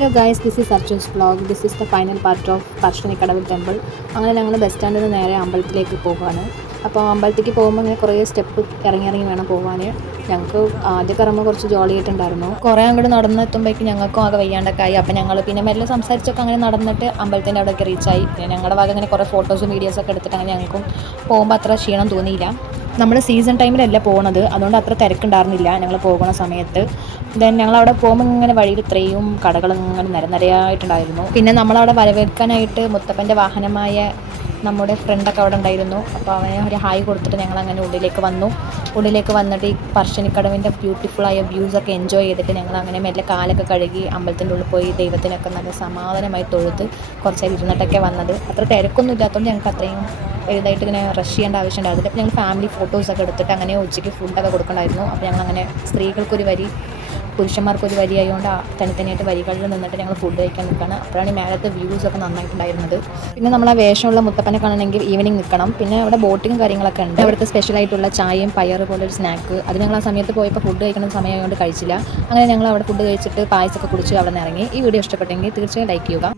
Hello guys, this is Arjun's vlog. This is the final part of Parassinikkadavu temple. അങ്ങനെ ഞങ്ങൾ bus സ്റ്റാൻഡിൽ നിന്ന് നേരെ അമ്പലത്തിലേക്ക് പോകുകയാണ്. അപ്പോൾ അമ്പലത്തിലേക്ക് പോകുമ്പോൾ ഇങ്ങനെ കുറേ സ്റ്റെപ്പ് ഇറങ്ങി വേണം പോകാൻ. ഞങ്ങൾക്ക് ആദ്യമൊക്കെ ഇറങ്ങുമ്പോൾ കുറച്ച് ജോളി ആയിട്ടുണ്ടായിരുന്നു. കുറേ അങ്ങോട്ട് നടന്നെത്തുമ്പോഴേക്കും ഞങ്ങൾക്കും ആകെ വയ്യാണ്ടൊക്കെ ആയി. അപ്പോൾ ഞങ്ങൾ പിന്നെ മെല്ലെ സംസാരിച്ചൊക്കെ അങ്ങനെ നടന്നിട്ട് അമ്പലത്തിൻ്റെ അവിടെയൊക്കെ റീച്ചായി. പിന്നെ ഞങ്ങളുടെ ഭാഗം അങ്ങനെ കുറേ ഫോട്ടോസും വീഡിയോസൊക്കെ എടുത്തിട്ട് അങ്ങനെ ഞങ്ങൾക്കും പോകുമ്പോൾ അത്ര ക്ഷീണം തോന്നിയില്ല. നമ്മൾ സീസൺ ടൈമിലല്ല പോകുന്നത്, അതുകൊണ്ട് അത്ര തിരക്കുണ്ടായിരുന്നില്ല ഞങ്ങൾ പോകുന്ന സമയത്ത്. ദെൻ ഞങ്ങളവിടെ പോകുമ്പോൾ ഇങ്ങനെ വഴിയിൽ ഇത്രയും കടകൾ ഇങ്ങനെ നിരനിരയായിട്ടുണ്ടായിരുന്നു. പിന്നെ നമ്മളവിടെ വരവേൽക്കാനായിട്ട് മുത്തപ്പൻ്റെ വാഹനമായ നമ്മുടെ ഫ്രണ്ടൊക്കെ അവിടെ ഉണ്ടായിരുന്നു. അപ്പോൾ അവനെ ഒരു ഹായ് കൊടുത്തിട്ട് ഞങ്ങൾ അങ്ങനെ ഉള്ളിലേക്ക് വന്നിട്ട് ഈ പറശ്ശിനിക്കടവിൻ്റെ ബ്യൂട്ടിഫുള്ളായ വ്യൂസൊക്കെ എൻജോയ് ചെയ്തിട്ട് ഞങ്ങൾ അങ്ങനെ മെല്ലെ കാലൊക്കെ കഴുകി അമ്പലത്തിൻ്റെ ഉള്ളിൽ പോയി ദൈവത്തിനൊക്കെ നല്ല സമാധാനമായി തൊഴുത് കുറച്ച് ഇരുന്നിട്ടൊക്കെ വന്നത്. അത്ര തിരക്കൊന്നും ഇല്ലാത്തതുകൊണ്ട് ഞങ്ങൾക്ക് അത്രയും വലുതായിട്ട് ഇങ്ങനെ റഷ് ചെയ്യേണ്ട ആവശ്യം ഉണ്ടായിരുന്നില്ല. അപ്പോൾ ഞങ്ങൾ ഫാമിലി ഫോട്ടോസൊക്കെ എടുത്തിട്ട് അങ്ങനെ ഉച്ചയ്ക്ക് ഫുഡൊക്കെ കൊടുക്കണമായിരുന്നു. അപ്പോൾ ഞങ്ങളങ്ങനെ സ്ത്രീകൾക്കൊരു വരി, പുരുഷന്മാർക്കൊരു വരി ആയതുകൊണ്ട് തനിത്തനിയായിട്ട് വരികളിൽ നിന്നിട്ട് ഞങ്ങൾ ഫുഡ് കഴിക്കാൻ നിൽക്കുകയാണ്. അപ്പോഴാണ് ഈ മേലത്തെ വ്യൂസൊക്കെ നന്നായിട്ടുണ്ടായിരുന്നത്. പിന്നെ നമ്മൾ ആ വേഷമുള്ള മുത്തപ്പനെ കാണണമെങ്കിൽ ഈവനിങ് നിൽക്കണം. പിന്നെ അവിടെ ബോട്ടിങ്ങും കാര്യങ്ങളൊക്കെ ഉണ്ട്. അവിടുത്തെ സ്പെഷ്യലായിട്ടുള്ള ചായയും പയർ പോലൊരു സ്നാക്ക്, അത് ഞങ്ങൾ ആ സമയത്ത് പോയപ്പോൾ ഫുഡ് കഴിക്കുന്ന സമയമായതുകൊണ്ട് കഴിച്ചില്ല. അങ്ങനെ ഞങ്ങൾ അവിടെ ഫുഡ് കഴിച്ചിട്ട് പായസമൊക്കെ കുടിച്ച് അവിടെ നിന്ന് ഇറങ്ങി. ഈ വീഡിയോ ഇഷ്ടപ്പെട്ടെങ്കിൽ തീർച്ചയായും ലൈക്ക് ചെയ്യുക.